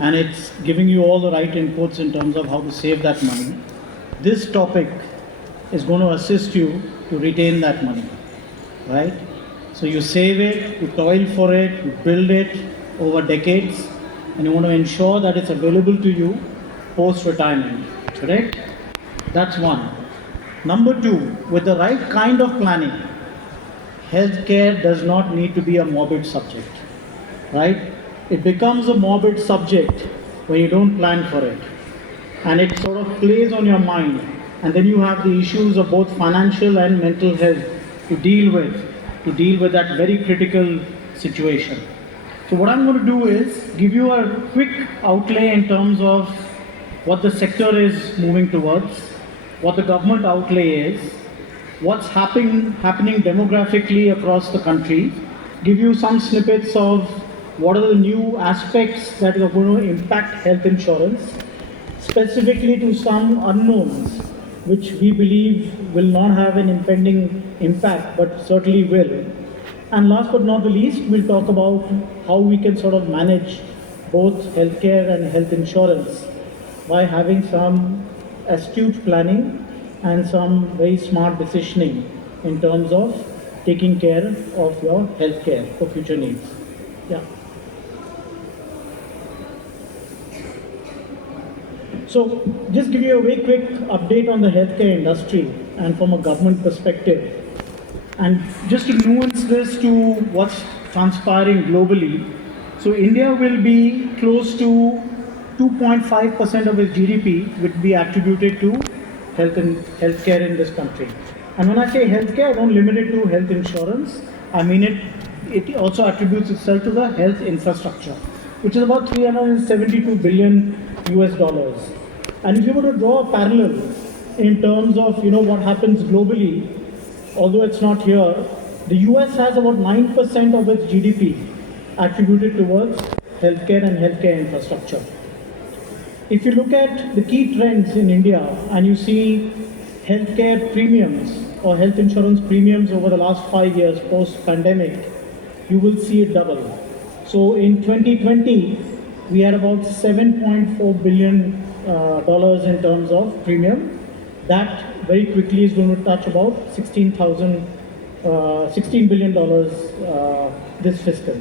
and it's giving you all the right inputs in terms of how to save that money. This topic is going to assist you to retain that money, right? So you save it, you toil for it, you build it over decades, and you want to ensure that it's available to you post-retirement, correct? That's one. Number two, with the right kind of planning, healthcare does not need to be a morbid subject, right? It becomes a morbid subject when you don't plan for it. And it sort of plays on your mind. And then you have the issues of both financial and mental health to deal with that very critical situation. So what I'm going to do is give you a quick outlay in terms of what the sector is moving towards, what the government outlay is, what's happening demographically across the country, give you some snippets of what are the new aspects that are going to impact health insurance, specifically to some unknowns, which we believe will not have an impending impact, but certainly will. And last but not the least, we'll talk about how we can sort of manage both healthcare and health insurance by having some astute planning and some very smart decisioning in terms of taking care of your healthcare for future needs. Yeah. So just give you a very quick update on the healthcare industry and from a government perspective. And just to nuance this to what's transpiring globally, so India will be close to 2.5% of its GDP would be attributed to healthcare in this country. And when I say healthcare, I don't limit it to health insurance. I mean it also attributes itself to the health infrastructure, which is about 372 billion US dollars. And if you were to draw a parallel in terms of what happens globally, although it's not here, the US has about 9% of its GDP attributed towards healthcare and healthcare infrastructure. If you look at the key trends in India and you see healthcare premiums or health insurance premiums over the last 5 years post-pandemic, you will see it double. So in 2020, we had about $7.4 billion in terms of premium. That very quickly is going to touch about $16 billion this fiscal.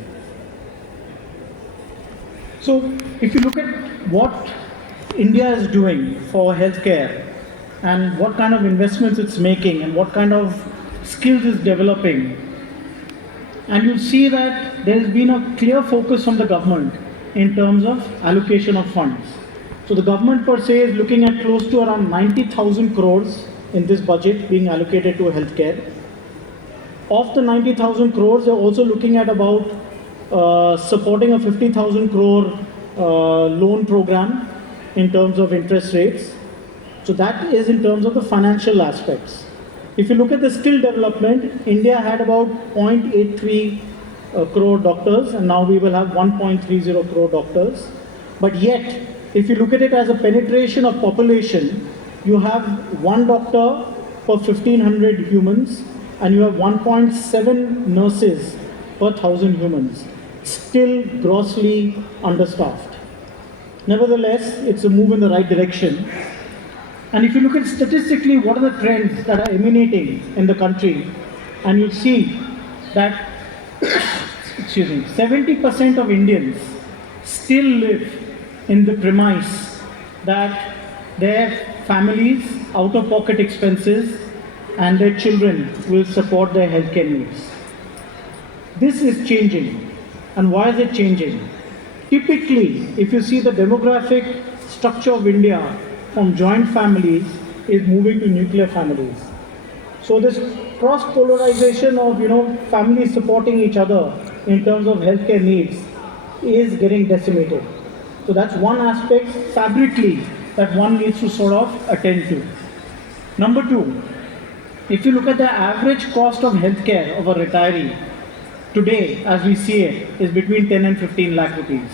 So if you look at what India is doing for healthcare and what kind of investments it's making and what kind of skills it's developing, and you'll see that there has been a clear focus from the government in terms of allocation of funds. So the government per se is looking at close to around 90,000 crores in this budget being allocated to healthcare. Of the 90,000 crores, they're also looking at about supporting a 50,000 crore loan program in terms of interest rates. So that is in terms of the financial aspects. If you look at the skill development, India had about 0.83 crore doctors, and now we will have 1.30 crore doctors. But yet, if you look at it as a penetration of population, you have one doctor per 1,500 humans, and you have 1.7 nurses per 1,000 humans. Still grossly understaffed. Nevertheless, it's a move in the right direction. And if you look at statistically what are the trends that are emanating in the country, and you see that 70% of Indians still live in the premise that their families' out-of-pocket expenses and their children will support their healthcare needs. This is changing. And why is it changing? Typically, if you see the demographic structure of India from joint families is moving to nuclear families. So this cross-polarization of families supporting each other in terms of healthcare needs is getting decimated. So that's one aspect fabrically that one needs to sort of attend to. Number two, if you look at the average cost of healthcare of a retiree today, as we see it, is between 10 and 15 lakh rupees,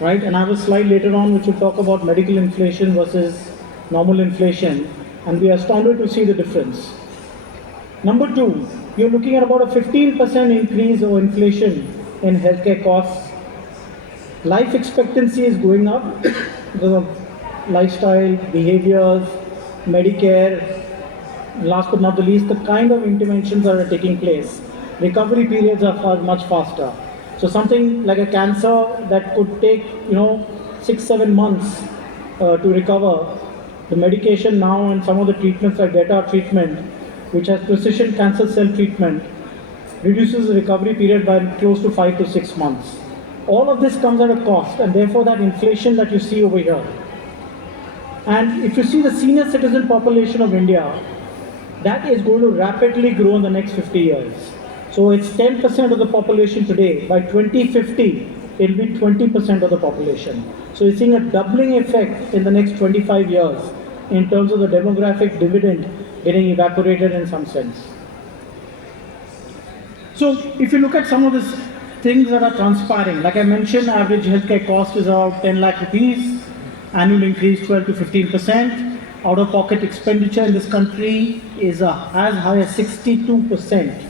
right? And I have a slide later on which will talk about medical inflation versus normal inflation, and we are astounded to see the difference. Number two, you're looking at about a 15% increase or inflation in healthcare costs. Life expectancy is going up because of lifestyle, behaviors, Medicare, and last but not the least, the kind of interventions that are taking place. Recovery periods are much faster. So something like a cancer that could take, 6-7 months to recover, the medication now and some of the treatments like beta treatment, which has precision cancer cell treatment, reduces the recovery period by close to 5 to 6 months. All of this comes at a cost, and therefore that inflation that you see over here. And if you see the senior citizen population of India, that is going to rapidly grow in the next 50 years. So it's 10% of the population today. By 2050, it'll be 20% of the population. So you're seeing a doubling effect in the next 25 years in terms of the demographic dividend getting evaporated in some sense. So if you look at some of these things that are transpiring, like I mentioned, average healthcare cost is about 10 lakh rupees, annual increase 12 to 15%. Out-of-pocket expenditure in this country is as high as 62%.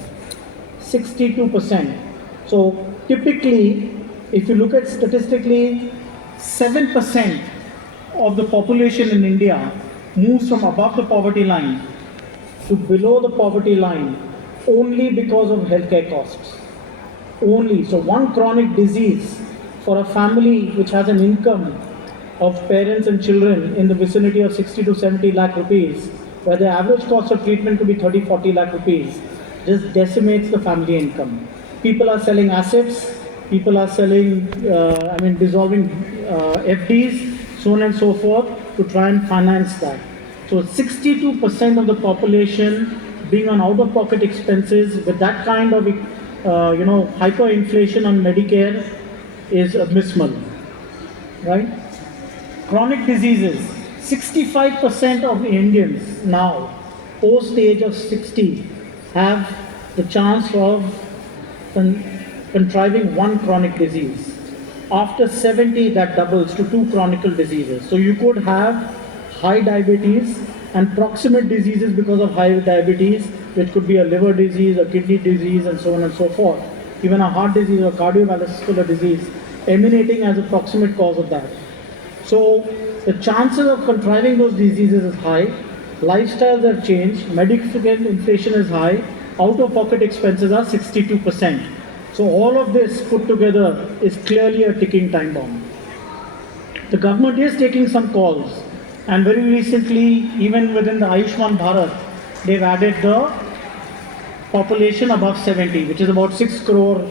62%. So typically, if you look at statistically, 7% of the population in India moves from above the poverty line to below the poverty line only because of healthcare costs. Only. So one chronic disease for a family which has an income of parents and children in the vicinity of 60 to 70 lakh rupees, where the average cost of treatment could be 30-40 lakh rupees, just decimates the family income. People are selling assets, people are selling, dissolving FDs, so on and so forth, to try and finance that. So 62% of the population being on out-of-pocket expenses with that kind of, hyperinflation on Medicare is abysmal, right? Chronic diseases. 65% of Indians now, post the age of 60, have the chance of contriving one chronic disease. After 70, that doubles to 2 chronic diseases. So you could have high diabetes and proximate diseases because of high diabetes, which could be a liver disease, a kidney disease, and so on and so forth. Even a heart disease or cardiovascular disease emanating as a proximate cause of that. So the chances of contriving those diseases is high, lifestyles have changed, medical inflation is high, out-of-pocket expenses are 62%. So all of this put together is clearly a ticking time bomb. The government is taking some calls, and very recently, even within the Ayushman Bharat, they've added the population above 70, which is about 6 crore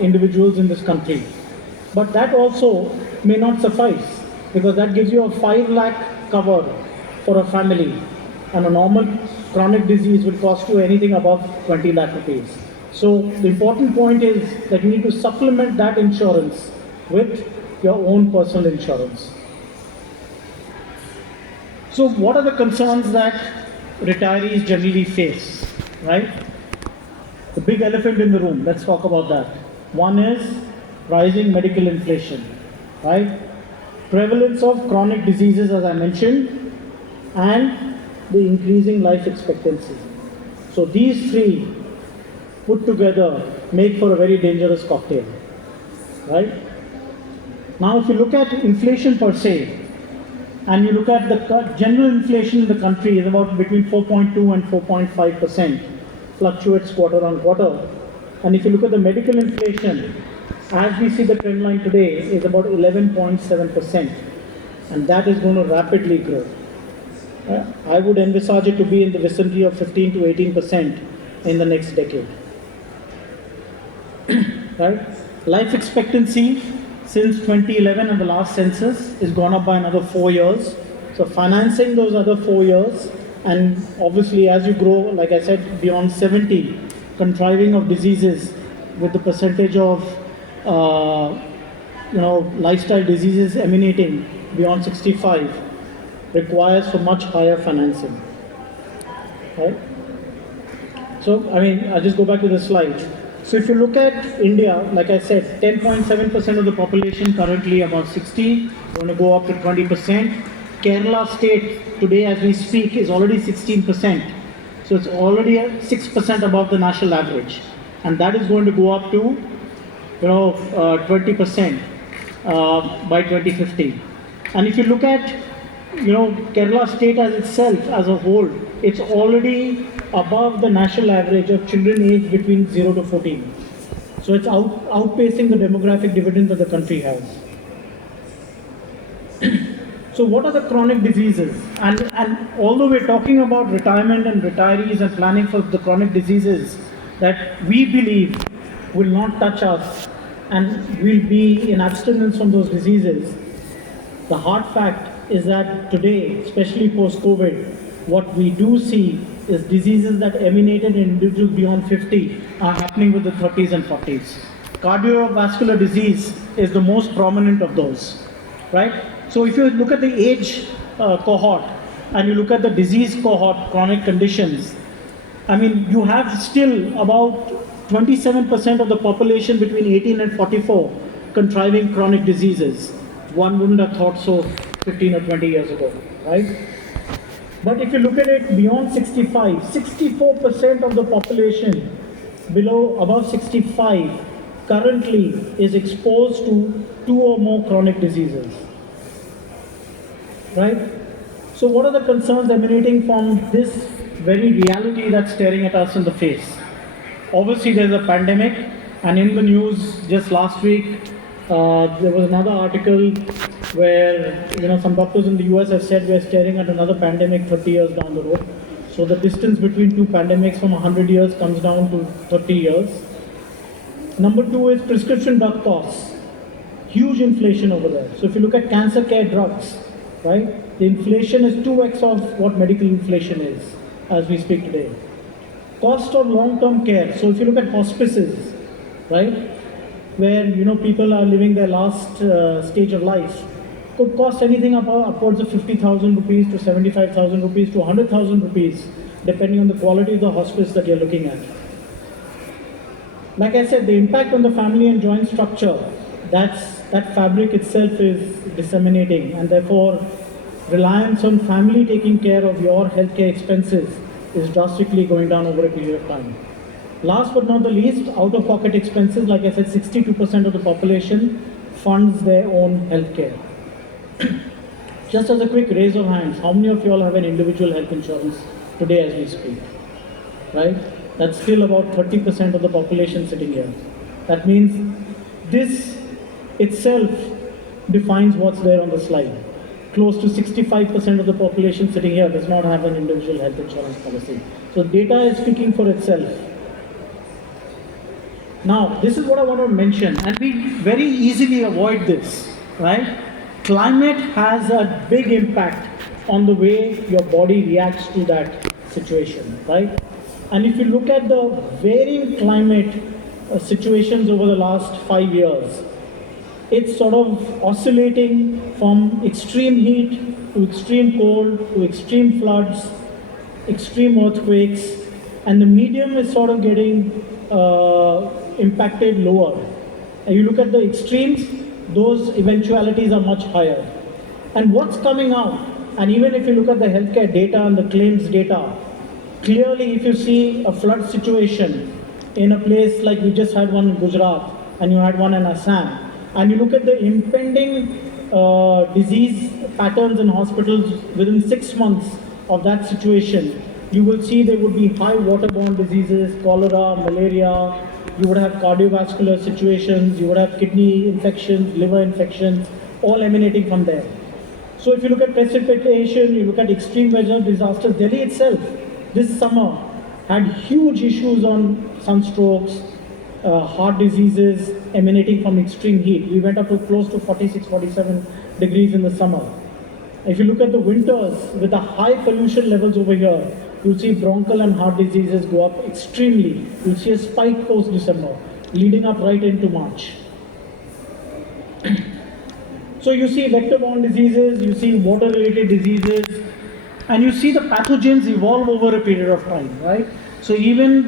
individuals in this country. But that also may not suffice, because that gives you a 5 lakh cover for a family, and a normal chronic disease will cost you anything above 20 lakh rupees. So the important point is that you need to supplement that insurance with your own personal insurance. So what are the concerns that retirees generally face, right? The big elephant in the room, let's talk about that. One is rising medical inflation, right? Prevalence of chronic diseases, as I mentioned, and the increasing life expectancy. So these three put together make for a very dangerous cocktail, right? Now if you look at inflation per se, and you look at the general inflation in the country is about between 4.2 and 4.5%, fluctuates quarter on quarter. And if you look at the medical inflation, as we see the trend line today, is about 11.7%, and that is going to rapidly grow. I would envisage it to be in the vicinity of 15 to 18% in the next decade. Right? Life expectancy since 2011 and the last census is gone up by another 4 years. So financing those other 4 years, and obviously as you grow, like I said, beyond 70, contriving of diseases with the percentage of lifestyle diseases emanating beyond 65 requires for much higher financing. Right? So, I'll just go back to the slide. So if you look at India, like I said, 10.7% of the population currently about 60, going to go up to 20%. Kerala state today as we speak is already 16%. So it's already 6% above the national average. And that is going to go up to 20%. by 2050. And if you look at, Kerala state as itself as a whole, it's already above the national average of children aged between 0 to 14. So it's outpacing the demographic dividend that the country has. So what are the chronic diseases? And although we're talking about retirement and retirees and planning for the chronic diseases that we believe will not touch us and will be in abstinence from those diseases, the hard fact is that today, especially post-COVID, what we do see is diseases that emanated in individuals beyond 50 are happening with the 30s and 40s. Cardiovascular disease is the most prominent of those, right? So if you look at the age cohort and you look at the disease cohort, chronic conditions, I mean, you have still about 27% of the population between 18 and 44 contriving chronic diseases. One wouldn't have thought so 15 or 20 years ago, right? But if you look at it beyond 65, 64% of the population above 65 currently is exposed to 2 or more chronic diseases, right? So what are the concerns emanating from this very reality that's staring at us in the face? Obviously there's a pandemic, and in the news just last week, there was another article where some doctors in the US have said we're staring at another pandemic 30 years down the road. So the distance between two pandemics from 100 years comes down to 30 years. Number 2 is prescription drug costs. Huge inflation over there. So if you look at cancer care drugs, right, the inflation is 2x of what medical inflation is as we speak today. Cost of long-term care. So if you look at hospices, right, where people are living their last stage of life, could cost anything upwards of 50,000 rupees to 75,000 rupees to 100,000 rupees, depending on the quality of the hospice that you're looking at. Like I said, the impact on the family and joint structure, that fabric itself is disseminating, and therefore reliance on family taking care of your healthcare expenses is drastically going down over a period of time. Last but not the least, out-of-pocket expenses. Like I said, 62% of the population funds their own healthcare. Just as a quick raise of hands, how many of you all have an individual health insurance today as we speak? Right? That's still about 30% of the population sitting here. That means this itself defines what's there on the slide. Close to 65% of the population sitting here does not have an individual health insurance policy. So data is speaking for itself. Now, this is what I want to mention, and we very easily avoid this, right? Climate has a big impact on the way your body reacts to that situation, right? And if you look at the varying climate situations over the last 5 years, it's sort of oscillating from extreme heat to extreme cold to extreme floods, extreme earthquakes, and the medium is sort of getting impacted lower. And you look at the extremes, those eventualities are much higher. And what's coming out, and even if you look at the healthcare data and the claims data, clearly if you see a flood situation in a place like we just had one in Gujarat and you had one in Assam, and you look at the impending disease patterns in hospitals within 6 months of that situation, you will see there would be high waterborne diseases, cholera, malaria, you would have cardiovascular situations, you would have kidney infections, liver infections, all emanating from there. So if you look at precipitation, you look at extreme weather disasters, Delhi itself this summer had huge issues on sunstrokes, heart diseases emanating from extreme heat. We went up to close to 46, 47 degrees in the summer. If you look at the winters with the high pollution levels over here, you'll see bronchial and heart diseases go up extremely. You'll see a spike post-December, leading up right into March. So you see vector-borne diseases, you see water-related diseases, and you see the pathogens evolve over a period of time, right? So even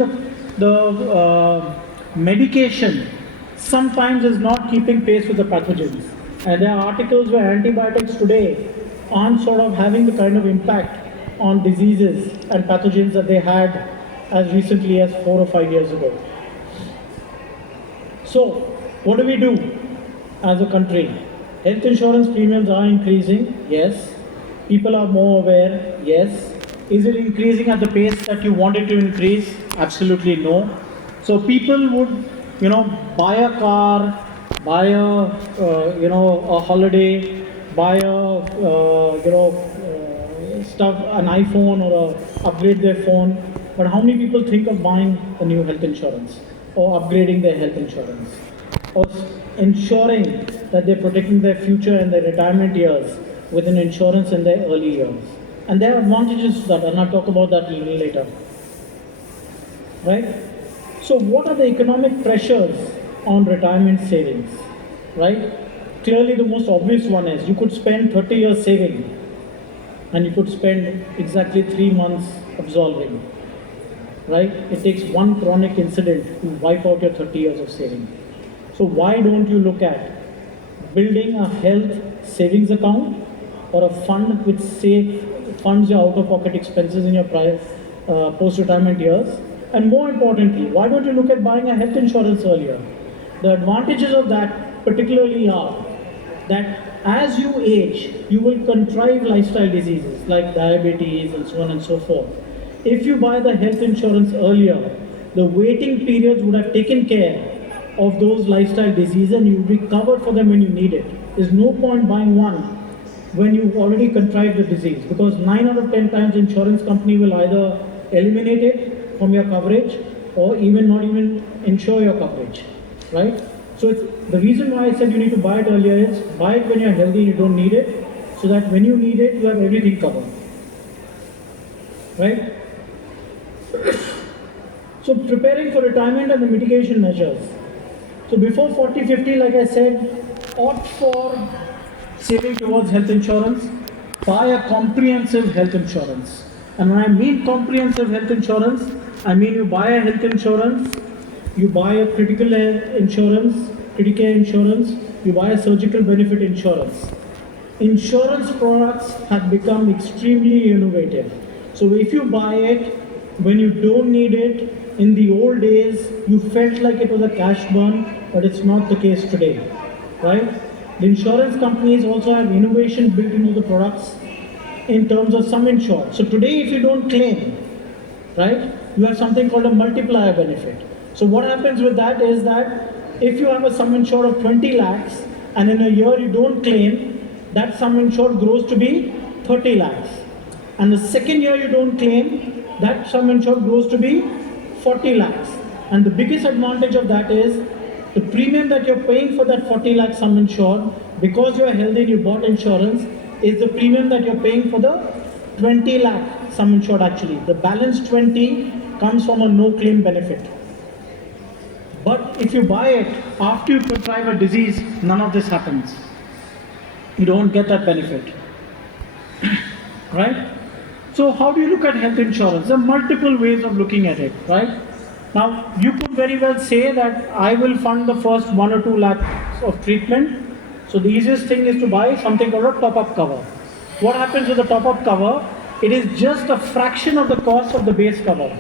the medication sometimes is not keeping pace with the pathogens. And there are articles where antibiotics today aren't sort of having the kind of impact on diseases and pathogens that they had as recently as 4 or 5 years ago. So, what do we do as a country? Health insurance premiums are increasing, yes. People are more aware, yes. Is it increasing at the pace that you want it to increase? Absolutely no. So people would, buy a car, buy a holiday, buy stuff, an iPhone or upgrade their phone. But how many people think of buying a new health insurance or upgrading their health insurance or ensuring that they're protecting their future and their retirement years with an insurance in their early years? And there are advantages to that, and I'll talk about that a little later. Right? So what are the economic pressures on retirement savings? Right? Clearly the most obvious one is you could spend 30 years saving and you could spend exactly 3 months absolving. Right? It takes one chronic incident to wipe out your 30 years of saving. So why don't you look at building a health savings account or a fund which funds your out-of-pocket expenses in your post-retirement years? And more importantly, why don't you look at buying a health insurance earlier? The advantages of that particularly are that as you age, you will contrive lifestyle diseases like diabetes and so on and so forth. If you buy the health insurance earlier, the waiting periods would have taken care of those lifestyle diseases and you will be covered for them when you need it. There's no point buying one when you've already contrived the disease, because 9 out of 10 times insurance company will either eliminate it from your coverage or even not even insure your coverage, right? So the reason why I said you need to buy it earlier is buy it when you're healthy, you don't need it, so that when you need it, you have everything covered, right? So preparing for retirement and the mitigation measures. So before 40, 50, like I said, opt for saving towards health insurance, buy a comprehensive health insurance. And when I mean comprehensive health insurance, I mean you buy a health insurance, you buy a critical insurance, critical insurance, you buy a surgical benefit insurance. Insurance products have become extremely innovative. So if you buy it when you don't need it, in the old days, you felt like it was a cash burn, but it's not the case today, right? The insurance companies also have innovation built into the products in terms of sum insured. So today, if you don't claim, right, you have something called a multiplier benefit. So what happens with that is that if you have a sum insured of 20 lakhs and in a year you don't claim, that sum insured grows to be 30 lakhs. And the second year you don't claim, that sum insured grows to be 40 lakhs. And the biggest advantage of that is the premium that you're paying for that 40 lakh sum insured, because you're healthy and you bought insurance, is the premium that you're paying for the 20 lakh sum insured actually. The balance 20 comes from a no claim benefit. But if you buy it after you contrive a disease, none of this happens. You don't get that benefit. Right? So how do you look at health insurance? There are multiple ways of looking at it, right? Now, you could very well say that I will fund the first 1 or 2 lakhs of treatment. So the easiest thing is to buy something called a top-up cover. What happens with the top-up cover? It is just a fraction of the cost of the base cover.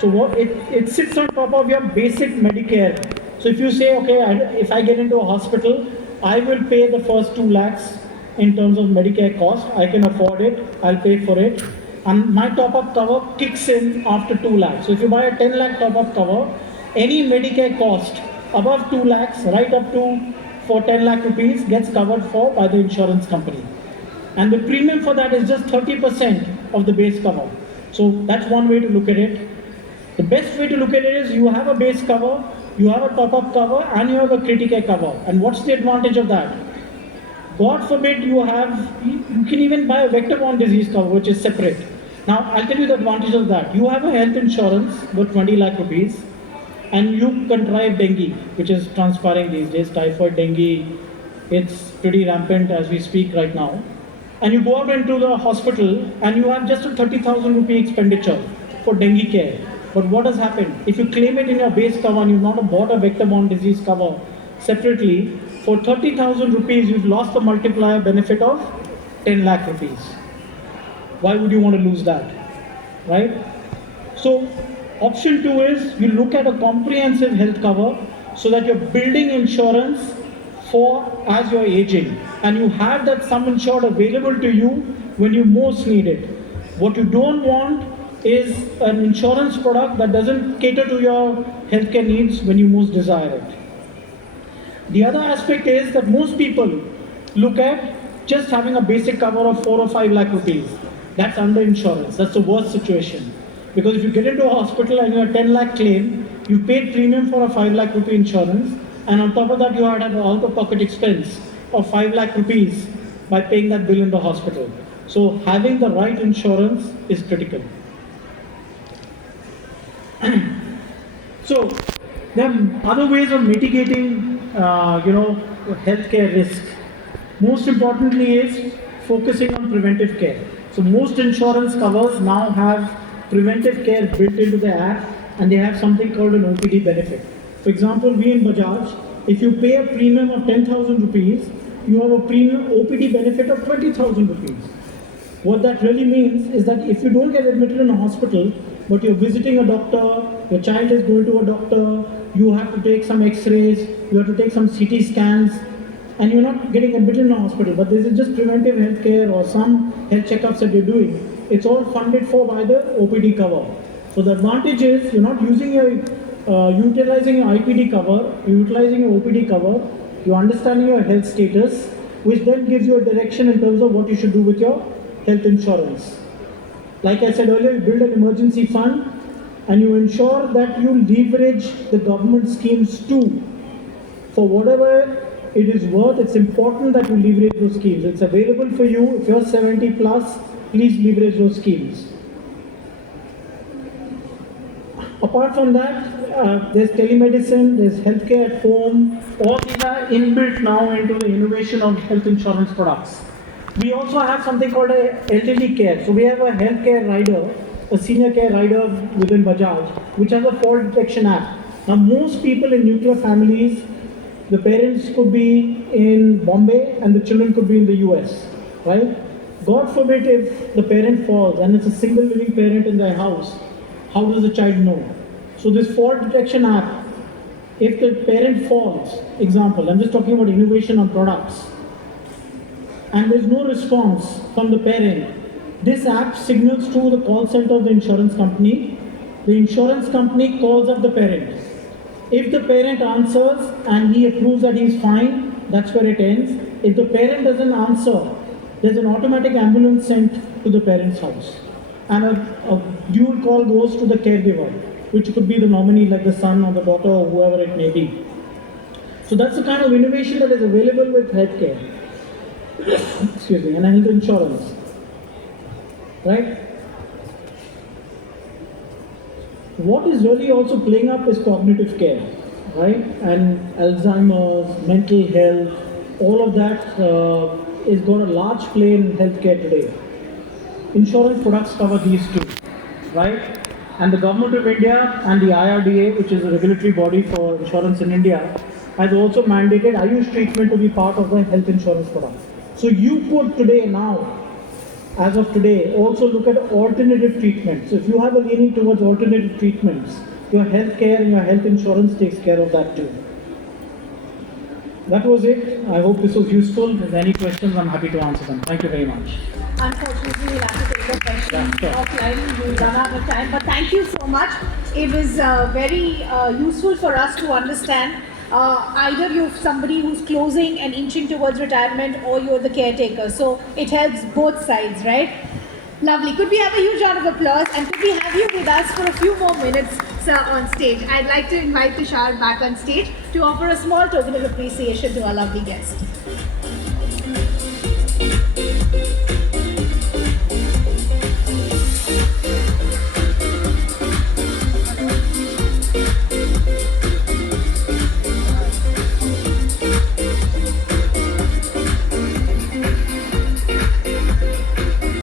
So it sits on top of your basic Medicare. So if you say, okay, if I get into a hospital, I will pay the first 2 lakhs in terms of Medicare cost. I can afford it. I'll pay for it. And my top-up cover kicks in after 2 lakhs. So if you buy a 10 lakh top-up cover, any Medicare cost above 2 lakhs, right up to for 10 lakh rupees gets covered for by the insurance company. And the premium for that is just 30% of the base cover. So that's one way to look at it. The best way to look at it is you have a base cover, you have a top-up cover, and you have a critical cover. And what's the advantage of that? God forbid you can even buy a vector-borne disease cover, which is separate. Now, I'll tell you the advantage of that. You have a health insurance worth 20 lakh rupees, and you contrive dengue, which is transpiring these days, typhoid, dengue. It's pretty rampant as we speak right now. And you go out into the hospital, and you have just a 30,000 rupee expenditure for dengue care. But what has happened? If you claim it in your base cover and you've not bought a vector-borne disease cover separately, for 30,000 rupees, you've lost the multiplier benefit of 10 lakh rupees. Why would you want to lose that, right? So option 2 is you look at a comprehensive health cover so that you're building insurance for as you're aging. and you have that sum insured available to you when you most need it. What you don't want is an insurance product that doesn't cater to your healthcare needs when you most desire it. The other aspect is that most people look at just having a basic cover of 4 or 5 lakh rupees. That's under insurance. That's the worst situation. Because if you get into a hospital and you have 10 lakh claim, you paid premium for a 5 lakh rupee insurance, and on top of that you had an out-of-pocket expense of 5 lakh rupees by paying that bill in the hospital. So having the right insurance is critical. So there are other ways of mitigating, healthcare risk. Most importantly is focusing on preventive care. So most insurance covers now have preventive care built into the app, and they have something called an OPD benefit. For example, we in Bajaj, if you pay a premium of 10,000 rupees, you have a premium OPD benefit of 20,000 rupees. What that really means is that if you don't get admitted in a hospital, but you're visiting a doctor, your child is going to a doctor, you have to take some x-rays, you have to take some CT scans, and you're not getting admitted in a hospital, but this is just preventive healthcare or some health checkups that you're doing. It's all funded for by the OPD cover. So the advantage is you're not utilizing your IPD cover, you're utilizing your OPD cover, you're understanding your health status, which then gives you a direction in terms of what you should do with your health insurance. Like I said earlier, you build an emergency fund and you ensure that you leverage the government schemes too. For whatever it is worth, it's important that you leverage those schemes. It's available for you. If you're 70 plus, please leverage those schemes. Apart from that, there's telemedicine, there's healthcare at home. All these are inbuilt now into the innovation of health insurance products. We also have something called a elderly care. So we have a healthcare rider, a senior care rider within Bajaj, which has a fault detection app. Now most people in nuclear families, the parents could be in Bombay and the children could be in the US, right? God forbid if the parent falls and it's a single living parent in their house, how does the child know? So this fault detection app, if the parent falls, example, I'm just talking about innovation on products, and there's no response from the parent, this app signals to the call center of the insurance company. The insurance company calls up the parent. If the parent answers and he approves that he's fine, that's where it ends. If the parent doesn't answer, there's an automatic ambulance sent to the parent's house. And a dual call goes to the caregiver, which could be the nominee like the son or the daughter or whoever it may be. So that's the kind of innovation that is available with healthcare. Excuse me, and health insurance. Right? What is really also playing up is cognitive care, right? And Alzheimer's, mental health, all of that is got a large play in healthcare today. Insurance products cover these two, right? And the Government of India and the IRDA, which is a regulatory body for insurance in India, has also mandated Ayush treatment to be part of the health insurance product. So you could today now, as of today, also look at alternative treatments. So if you have a leaning towards alternative treatments, your healthcare and your health insurance takes care of that too. That was it. I hope this was useful. If there's any questions, I'm happy to answer them. Thank you very much. Unfortunately, we'll have to take the questions offline. We'll run out of time. But thank you so much. It was very useful for us to understand either you're somebody who's closing and inching towards retirement, or you're the caretaker. So it helps both sides, right? Lovely. Could we have a huge round of applause, and could we have you with us for a few more minutes, sir, on stage? I'd like to invite Tushar back on stage to offer a small token of appreciation to our lovely guest.